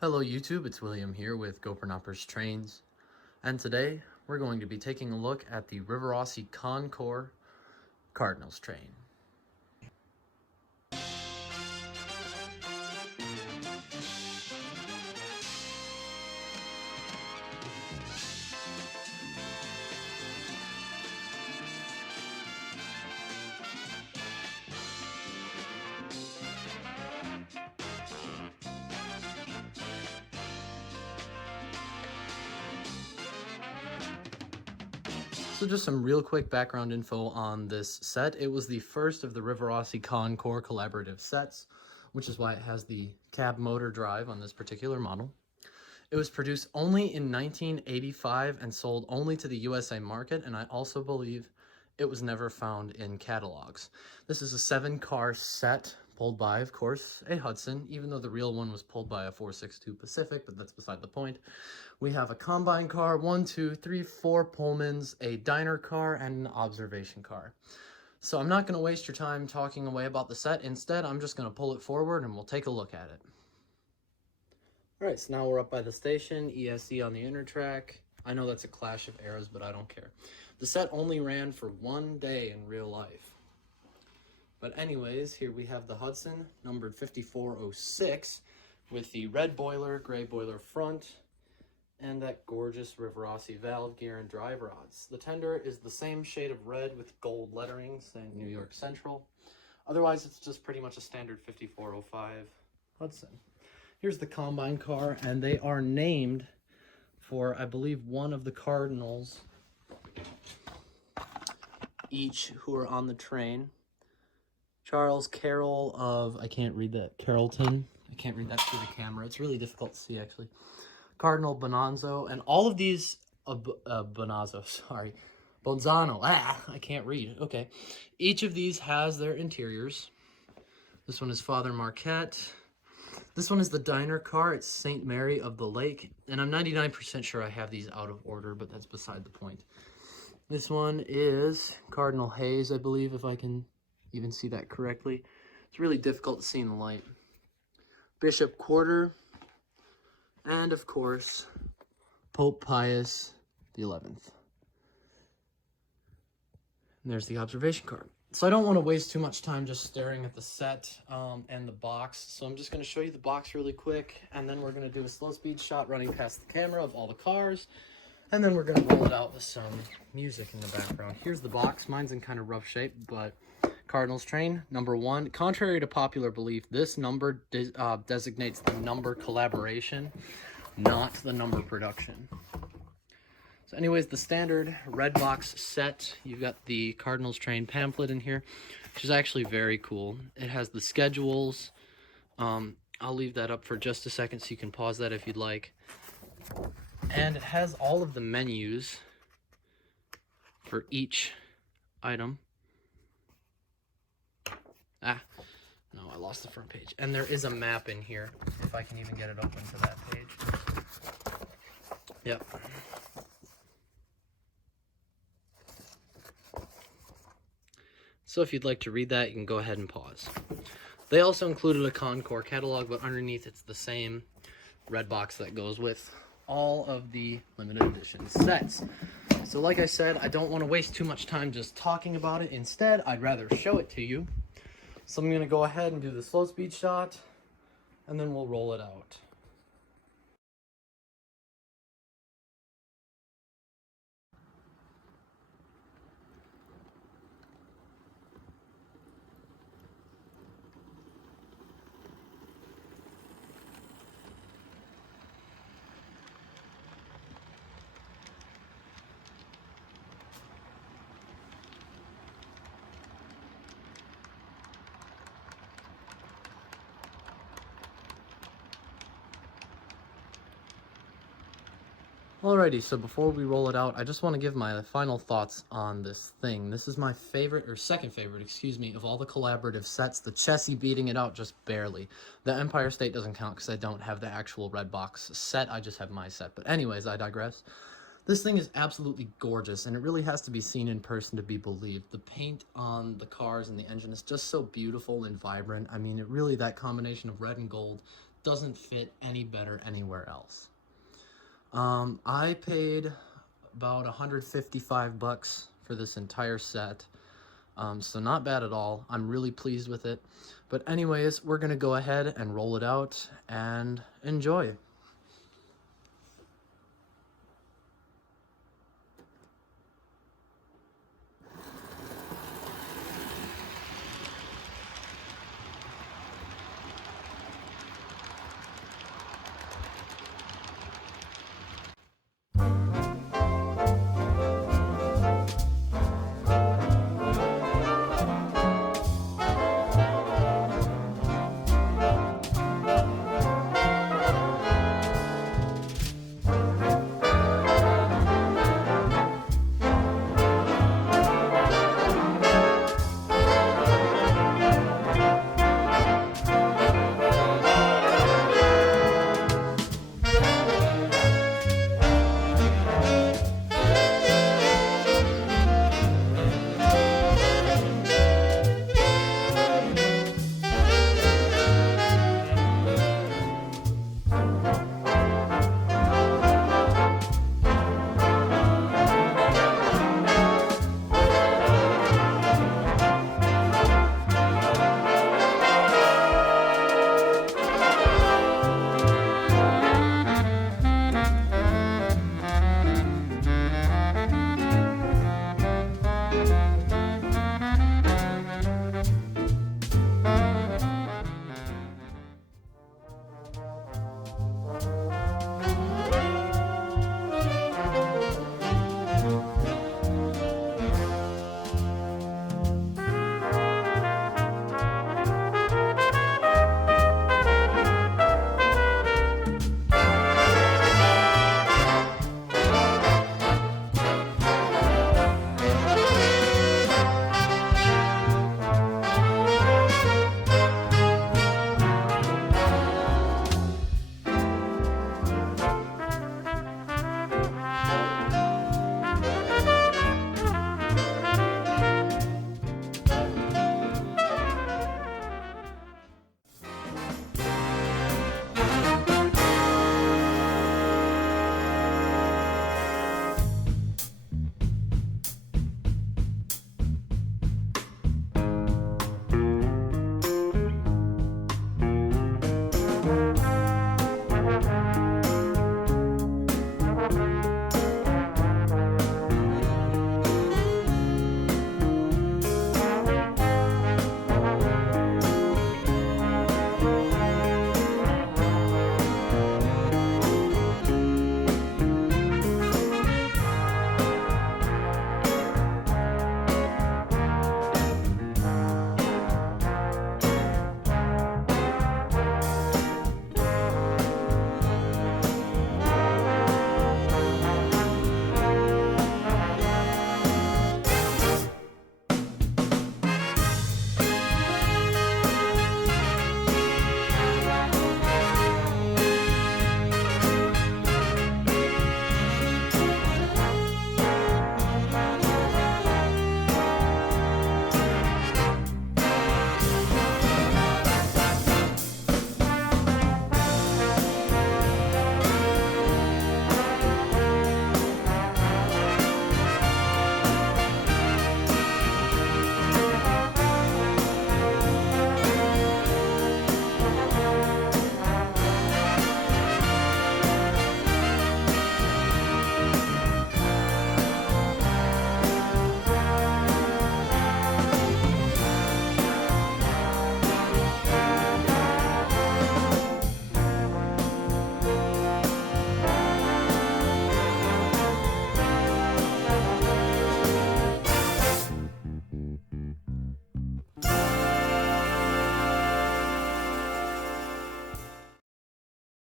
Hello YouTube, it's William here with Gopernopper's Trains, and today we're going to be taking a look at the Rivarossi Con Cor Cardinals train. So just some real quick background info on this set. It was the first of the Rivarossi Con Cor collaborative sets, which is why it has the cab motor drive on this particular model. It was produced only in 1985 and sold only to the USA market, and I also believe it was never found in catalogs. This is a 7-car set pulled by, of course, a Hudson, even though the real one was pulled by a 462 Pacific, but that's beside the point. We have a combine car, 4 Pullmans, a diner car, and an observation car. So I'm not going to waste your time talking away about the set. Instead, I'm just going to pull it forward and we'll take a look at it. Alright, so now we're up by the station, ESC on the inner track. I know that's a clash of eras, but I don't care. The set only ran for 1 day in real life. But anyways, here we have the Hudson, numbered 5406, with the red boiler, gray boiler front, and that gorgeous Rivarossi valve gear and drive rods. The tender is the same shade of red with gold lettering saying New York Central. Otherwise, it's just pretty much a standard 5405 Hudson. Here's the combine car, and they are named for, I believe, one of the Cardinals each who are on the train. Charles Carroll of, I can't read that, Carrollton. I can't read that through the camera. It's really difficult to see, actually. Cardinal Bonanzo, and all of these, Bonanzo, sorry. Bonzano, I can't read, okay. Each of these has their interiors. This one is Father Marquette. This one is the diner car. It's St. Mary of the Lake, and I'm 99% sure I have these out of order, but that's beside the point. This one is Cardinal Hayes, I believe, if I can even see that correctly. It's really difficult to see in the light. Bishop Quarter, and of course, Pope Pius XI. And there's the observation car. So I don't want to waste too much time just staring at the set and the box. So I'm just going to show you the box really quick, and then we're going to do a slow speed shot running past the camera of all the cars, and then we're going to roll it out with some music in the background. Here's the box. Mine's in kind of rough shape, but Cardinals train, number 1. Contrary to popular belief, this number designates the number collaboration, not the number production. So anyways, the standard red box set, you've got the Cardinals train pamphlet in here, which is actually very cool. It has the schedules. I'll leave that up for just a second so you can pause that if you'd like. And it has all of the menus for each item. No, I lost the front page. And there is a map in here, if I can even get it open to that page. Yep. So if you'd like to read that, you can go ahead and pause. They also included a Con Cor catalog, but underneath it's the same red box that goes with all of the limited edition sets. So like I said, I don't want to waste too much time just talking about it. Instead, I'd rather show it to you. So I'm going to go ahead and do the slow speed shot, and then we'll roll it out. Alrighty, so before we roll it out, I just want to give my final thoughts on this thing. This is my favorite, or second favorite, excuse me, of all the collaborative sets. The Chessie beating it out just barely. The Empire State doesn't count because I don't have the actual red box set. I just have my set. But anyways, I digress. This thing is absolutely gorgeous, and it really has to be seen in person to be believed. The paint on the cars and the engine is just so beautiful and vibrant. I mean, it really, that combination of red and gold doesn't fit any better anywhere else. I paid about 155 bucks for this entire set. So not bad at all. I'm really pleased with it. But anyways, we're gonna go ahead and roll it out and enjoy.